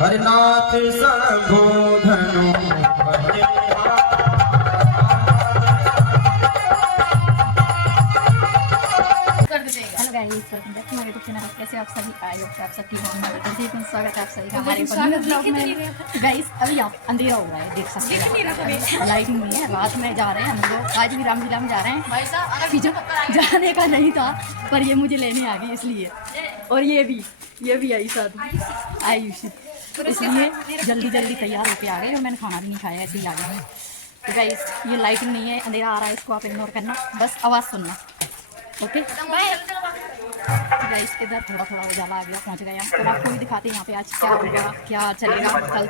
हरनाथ संबोधनो hello guys, welcome back to my YouTube channel. कैसे आप सभी? आई होप आप सब ठीक होंगे। स्वागत है आप सभी का हमारे ब्लॉग में। गाइस अभी आप अंधेरा हो रहा है, देख सकते हैं, लाइटिंग नहीं है। रात में जा रहे हैं हम लोग, आज भी रामलीला में जा रहे हैं। जाने का नहीं था पर ये मुझे लेने आ गई इसलिए, और ये भी आई साथ आयुषी, इसलिए जल्दी जल्दी तैयार होके आ गए और मैंने खाना भी नहीं खाया, ऐसे ही आ गए। तो गाइस ये लाइटिंग नहीं है, अंधेरा आ रहा है, इसको आप इग्नोर करना, बस आवाज़ सुनना, ओके। गाइस इधर थोड़ा थोड़ा उजाला आ गया, पहुंच गया। तो आपको भी दिखाते हैं यहाँ पे आज क्या होगा, क्या चलेगा। कल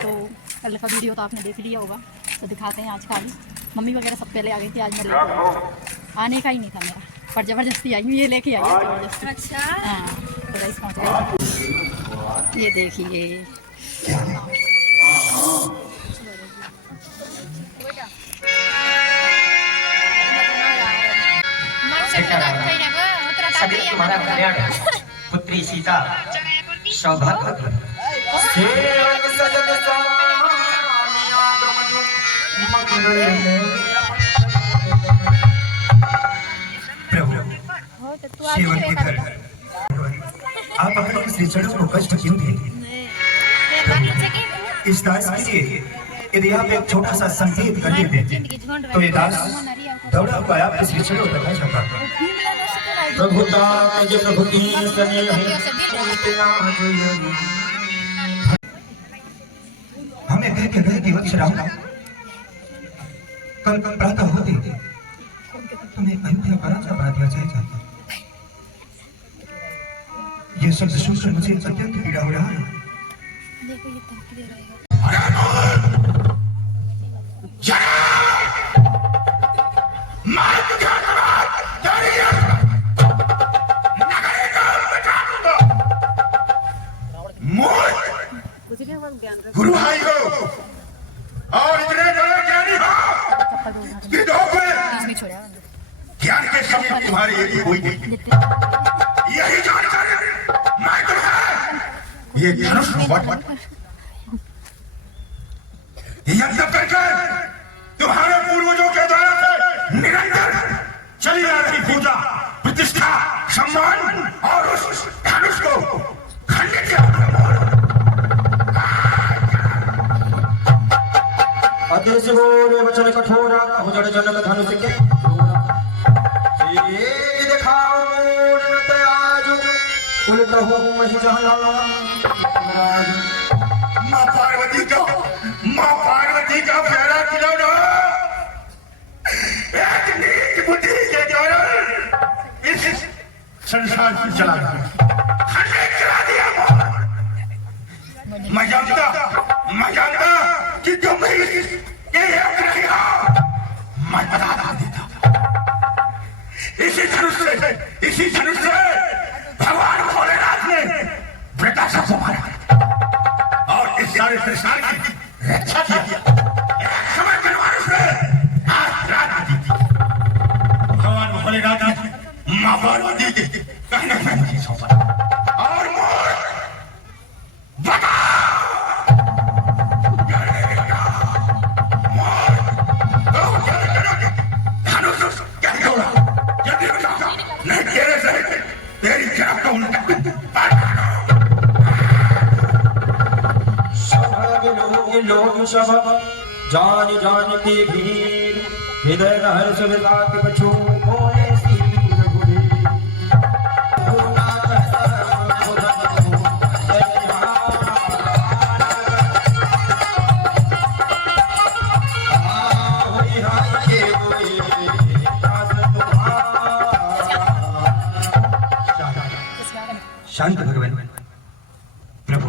का वीडियो तो आपने देख लिया होगा, तो दिखाते हैं आज का भी। मम्मी वगैरह सब पहले आ गई थी, आज मैं लेके आने का ही नहीं था मेरा, पर ज़बरदस्ती आई हूँ, ये लेके आई है ज़बरदस्ती। अच्छा हाँ, तो गाइस पहुँच गए। ये देखिए सभी तुम्हारा कल्याण, पुत्री सीता सौभाग्य प्रभु सेवन के घर आप अगर इस रिचर्ड को कष्ट क्यों देंगे? इस दास के लिए यदि आप एक छोटा सा संकेत कर देते तो ये दास दौड़ा हुआ आप इस रिचर्ड को देखा जाता। प्रभुता तेज प्रभुति हमें कह के गए कि वत्सराम कल प्रातः होते तुम्हें अयोध्या पराजा बना दिया जाएगा। ये शब्द सुनकर मुझे अत्यंत पीड़ा हो रहा है। गुरु भाई हो और इतने बड़े ज्ञानी हो कि ज्ञान के शब्द तुम्हारे ये कोई नहीं। यही जानकर मैं तुम्हें ये धनुष यज्ञ करके तुम्हारे पूर्वजों के द्वारा से निरंतर चली आ रही पूजा प्रतिष्ठा सम्मान और उस धनुष को खंडित किया। अतिश बोले वचन कठोरा कहु जड़ जनक धनुष के ये दिखाओ मूर्त आज उलटहु महि जहला। माँ पार्वती का प्यारा खिलौना एक नीच बुद्धि के कारण इस संसार की चला दिया। मैं जानता कि तुम ये एक नहीं हो। मैं बता देता इसी धनुष से भगवान भोलेनाथ ने बेटा सबको मारा और इस सारे संसार की रक्षा की। एक समय जनमानस में आज रात दी थी भगवान भोलेनाथ ने माँ पार्वती के कहने में मुझे सौंपा और बता लोग सब जान जान के भीड़ हृदय हर सुविधा के बचो भोले शांत भगवान प्रभु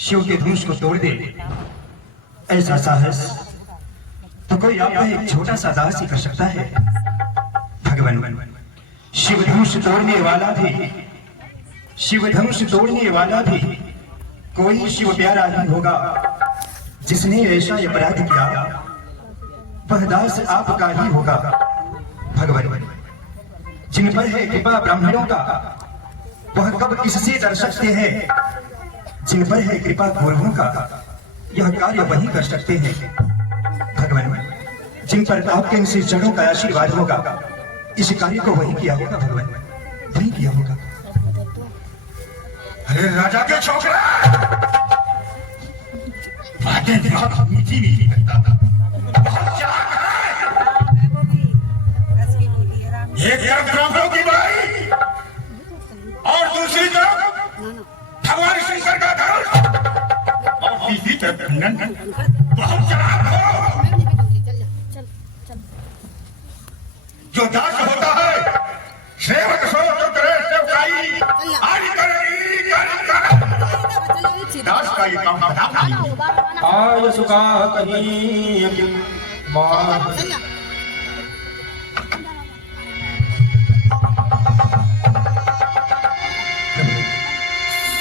शिव के धनुष को तोड़ दे। ऐसा साहस तो कोई आप एक छोटा सा दास ही कर सकता है। भगवान शिव धनुष तोड़ने वाला भी कोई शिव प्यारा ही होगा जिसने ऐसा अपराध किया, वह दास आपका ही होगा। भगवान जिन पर है कृपा ब्राह्मणों का, वह कब किससे डर सकते हैं जिन पर है कृपा कौरवों का, यह कार्य वही कर सकते हैं। भगवान, जिन पर आपके इन जड़ों का आशीर्वाद होगा, इस कार्य को वही किया होगा भगवान, वही किया होगा। अरे राजा के छोकरा, बातें बहुत मीठी मीठी करता था, बहुत चालाक है। एक तरफ ब्राह्मणों की बुराई और दूसरी तरफ भगवान शंकर का धनुष और तीसरी तरफ नंदन, बहुत चालाक हो। जो दास होता है सेवक सो जो करे सेवकाई, आदि दास का ये काम बता नहीं। आय सुखा कहीं मां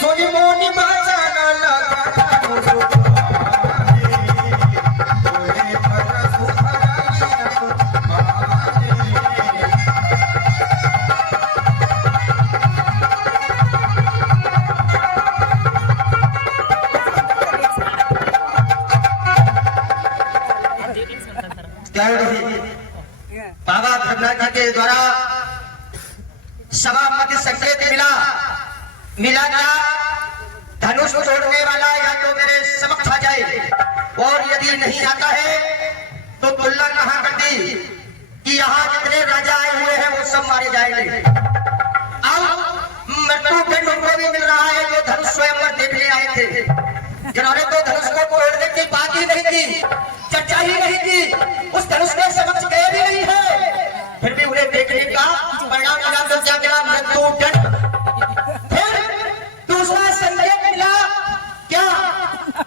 सोनी मोनी बाजा लगा बाबा भगनाथ जी के द्वारा समाप्ति संकेत मिला क्या? धनुष तोड़ने वाला या तो मेरे समक्ष आ जाए, और यदि नहीं आता है तो तुलना कहा कर दी कि यहाँ जितने राजा आए हुए हैं वो सब मारे जाएंगे। अब मृत्यु दंड उनको भी मिल रहा है जो धनुष स्वयं देखने आए थे, जिन्होंने तो धनुष को तोड़ने की बात ही नहीं की, चर्चा ही नहीं की, उस धनुष के समक्ष गए भी नहीं है, फिर भी उन्हें देखने का परिणाम मिला तो क्या मिला? मृत्यु दंड। फिर दूसरा संकेत मिला क्या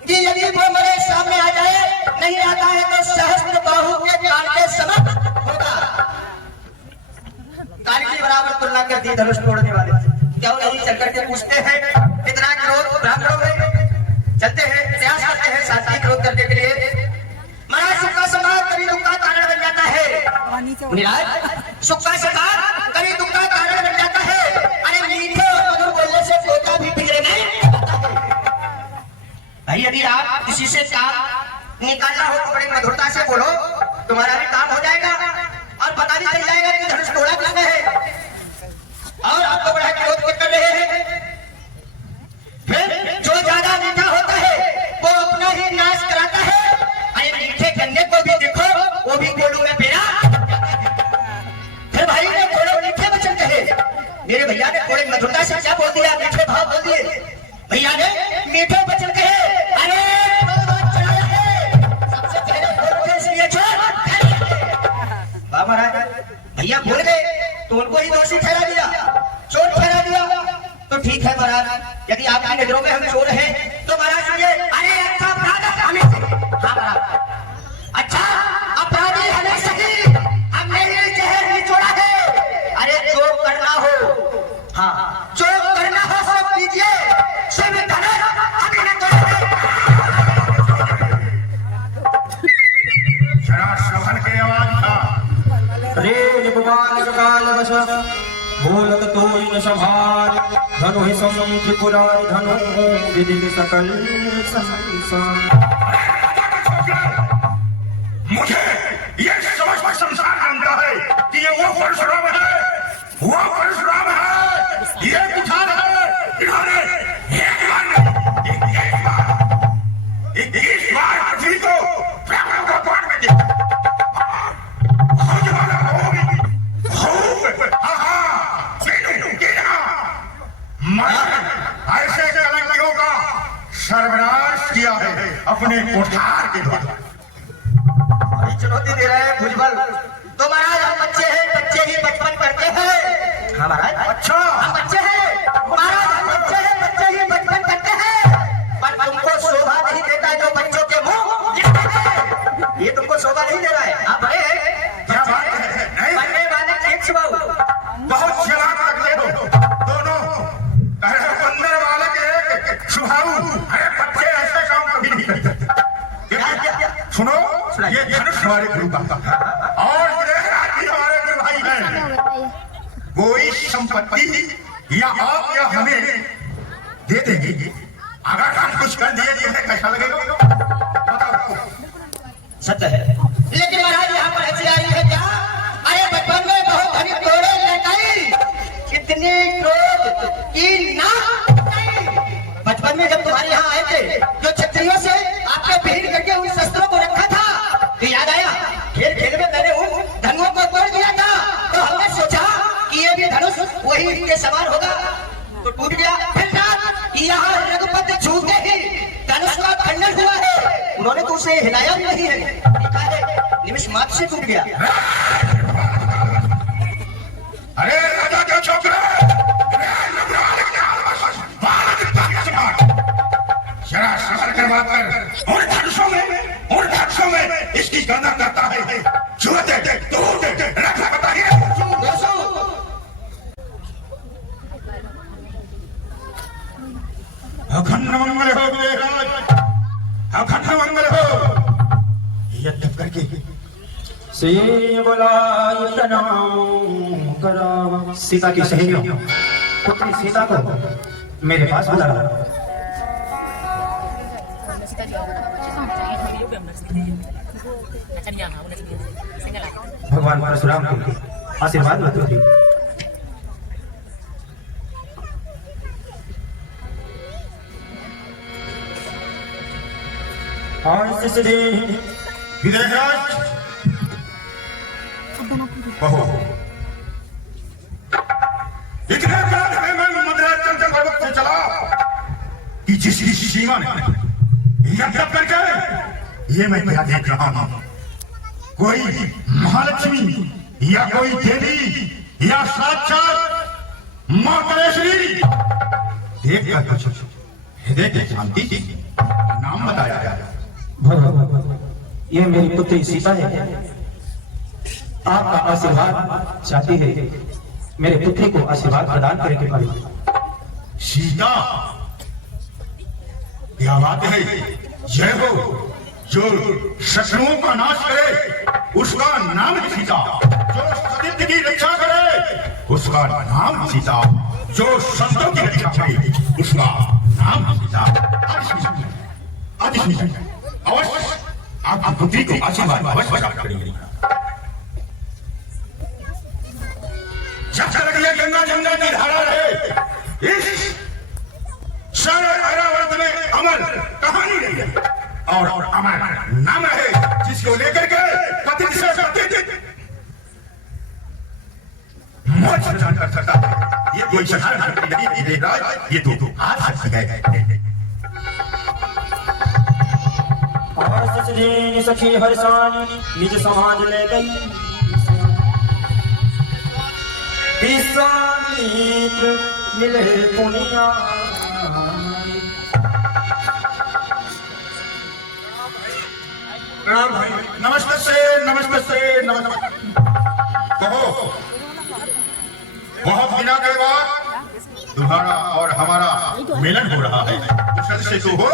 कि यदि वो मेरे सामने आ जाए, नहीं आता है तो सहस्त्र बाहु के काल के समक्ष होगा। काल की बराबर तुलना कर दी धनुष तोड़ने वाले। क्यों नहीं चलकर के पूछते हैं इतना क्रोध ब्राह्मणों में? चलते हैं, प्रयास करते हैं शांति क्रोध करने के लिए। महाराज सुख का समाज कभी दुख का कारण बन जाता है। सुख का समाज कभी दुख का कारण बन जाता है। अरे मीठे और मधुर बोलने से तोता भी बिगड़े नहीं भाई। यदि आप किसी से काम निकालना हो तो बड़ी मधुरता से बोलो, तुम्हारा भी काम हो जाएगा और पता भी चल जाएगा कि धनुष तोड़ा किसने है। और आपको बड़ा क्रोध कर रहे हैं। फिर जो ज्यादा मीठा होता है वो अपना ही नाश कराता है। अरे मीठे गन्ने को भी देखो, वो भी गोलू में पेड़ा। फिर भाई ने थोड़े मीठे वचन कहे, मेरे भैया ने थोड़ी मधुरता से क्या बोल दिया, मीठे भाव बोल दिए। भैया ने मीठे वचन कहे, अरे सबसे पहले बोलते इसलिए वाह महाराज, भैया भूल गए तो उनको ही दोषी ठहरा दिया, चोर ठहरा दिया। तो ठीक है महाराज, यदि आपकी नजरों में हम चोर हैं तो महाराज सुनिए। अरे अच्छा अपराध हमें, हाँ महाराज, अच्छा अपराधी हमें सही, हमने ही जहर निचोड़ा है। अरे जो करना हो, हाँ जो करना हो सब कीजिए, सिर्फ धनुष अभी न तोड़े। जरा श्रवण के आवाज था। रे निपुगान जगाल बस बोलत तोई न संभार, धनु ही सम त्रिपुरारी धनु विदित सकल संसार। मुझे ये समझ पर संसार जानता है कि ये वो परशुराम है, वो परशुराम है, ये किसान है। इन्होंने एक बार पृथ्वी को ब्राह्मणों को बांट में दिया। ऐसे कलंकियों का सर्वनाश किया है अपने कोठार के द्वारा। चुनौती दे रहे हैं भुजबल। तो महाराज हम बच्चे हैं, बच्चे ही बचपन करते हैं। हाँ महाराज, अच्छा हम बच्चे हैं महाराज, हम बच्चे हैं, बच्चे ही बचपन करते हैं। पर तुमको शोभा नहीं देता जो बच्चों के मुंह लिखते हैं। ये तुमको शोभा नहीं दे रहा है। आप बड़े हैं, क्या बात है? नहीं बनने वाले एक बाबू बहुत चलाक लगते हो दोनों। अरे बंदर वाले के सुहाऊ। अरे बच्चे ऐसे काम कभी नहीं करते। सुनो, ये धनुष हमारे गुरु का और हमारे गुरु भाई हैं। कोई संपत्ति या आप या हमें दे देंगे अगर हम कुछ कर दिए तुम्हें कैसा लगेगा? बताओ। सत्य है, लेकिन महाराज यहाँ पर हथियारी है क्या? अरे बचपन में बहुत धनी तोड़े लटाई, इतनी क्रोध की ना बचपन में जब तुम्हारे यहाँ आए थे, जो क्षत्रियों से आपने भीड़ करके उन शस्त्रों को रखा था, तो याद आया खेल खेल में मैंने उन धनुओं को तोड़ दिया था, तो हमने सोचा कि ये भी धनुष वही के समान होगा, तो टूट गया। फिर यहाँ रघुपति छूते ही धनुष का खंडन हुआ है, उन्होंने तो उसे हिलाया भी नहीं है, देखा है निमिष मात्र से टूट गया। अरे राजा के छोकरे, जरा सबर कर बात कर। और धनुषों में इसकी गणना करता है, छुए दे, तोड़ दे, रखा बताइए। अखंड मंगल हो महाराज, अखंड मंगल हो। यज्ञ करके से बुलाए तनाव करा। सीता की सहेलियों पुत्री सीता को मेरे पास बुलाया। भगवान परशुराम के आशीर्वाद लेते थे। विदेहराज बहो, इतने काल में मैं मद्रास चलते पर्वत से चला कि जिसकी सीमा ने यज्ञ करके ये मैं क्या देख रहा हूं, कोई महालक्ष्मी या कोई देवी या साक्षात मां कलेश्वरी देख कर कुछ हृदय की शांति थी। नाम बताया गया। भगवान ये मेरी पुत्री सीता है, आपका आशीर्वाद चाहती है, मेरे पुत्री को आशीर्वाद प्रदान करेंगे पाले। सीता, क्या बात है, जय हो। जो शत्रुओं का नाश करे उसका नाम है सीता, जो सत्य की रक्षा करे उसका नाम है सीता, जो संतों की रक्षा करे उसका नाम है सीता। अवश्य आपकी पुत्री को आशीर्वाद अवश्य प्राप्त करेंगे। जब तक ये गंगा जमुना की धारा रहे, इस सारे अरावत में अमर कहानी रही है और अमर नाम है, जिसको लेकर के पतित से पतित मौत जान कर सकता है। ये कोई साधारण नहीं है राज, ये तो आज तक गए। सखी हर्षानी निज समाज ले गई, विश्वामित्र मिले पुनिया। नमस्ते से नमस्ते। कहो, बहुत दिनों के बाद तुम्हारा और हमारा मिलन हो रहा है, सच से तो हो।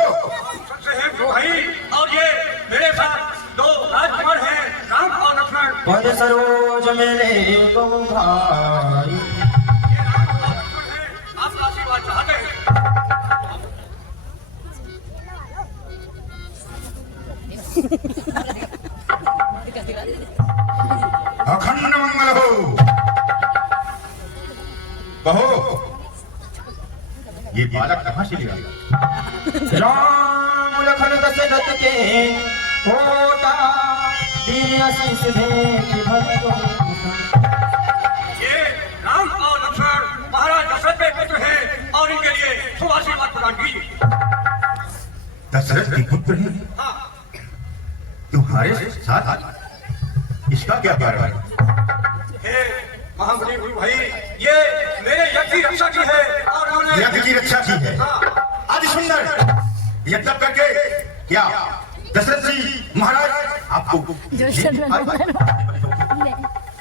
भाई, और ये मेरे साथ दो राजकुमार हैं, राम और लक्ष्मण। पद सरोज मेरे दो भाई, आपका आशीर्वाद चाहते हैं। अखंड मंगल हो। कहो, ये बालक कहाँ से लिया? राम लखन दशरथ के होता, दीन आशीष देख भक्तों। ये राम और लक्ष्मण महाराज दशरथ के पुत्र हैं और इनके लिए शुभ आशीर्वाद प्रदान कीजिए। दशरथ की पुत्र है, हाँ, तुम्हारे साथ इसका क्या कारण है? हे महामुनि गुरु भाई, ये मेरे यज्ञ की रक्षा की है और उन्होंने यज्ञ की रक्षा की है। अति सुंदर यज्ञ करके क्या दशरथ जी महाराज आपको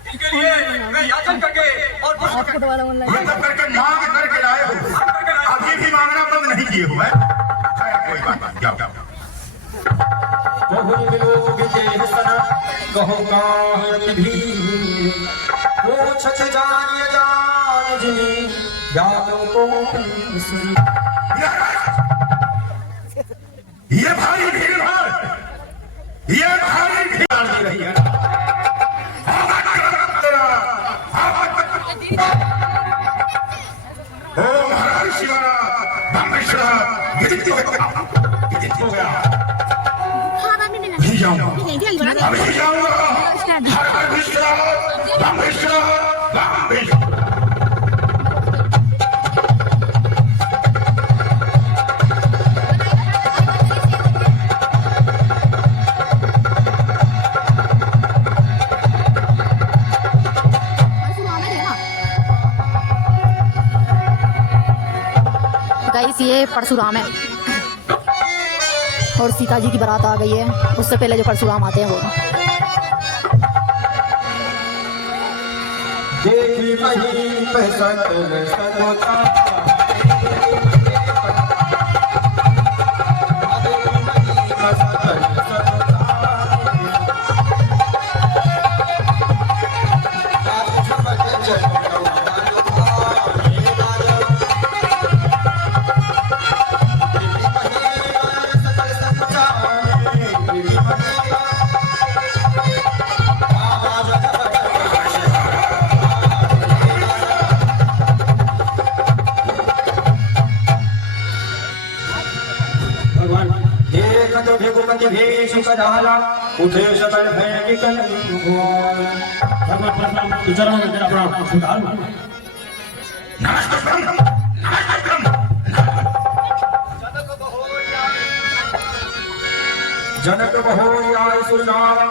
इनके लिए मैं याचन करके और यज्ञ करके मांग करके लाए हो, अभी भी मांगना बंद नहीं किए हुए। कोई बात नहीं, जाओ। बहु विलोक देह सन कहो काहत भी, वो छछ जान जिनी जानो को सुनी। विश्राम विदित हो गया नहीं जाऊंगा अब नहीं जाऊंगा हर हर विश्राम राम विश्राम राम विश्राम गाइस ये परशुराम है और सीता जी की बारात आ गई है। उससे पहले जो परशुराम आते हैं वो देखी मही पहसत सदोता भेष कदाला उठे सकल भय निकल भुवन चरण में तेरा प्रणाम स्वीकार जनक बहोरिया सुरनावा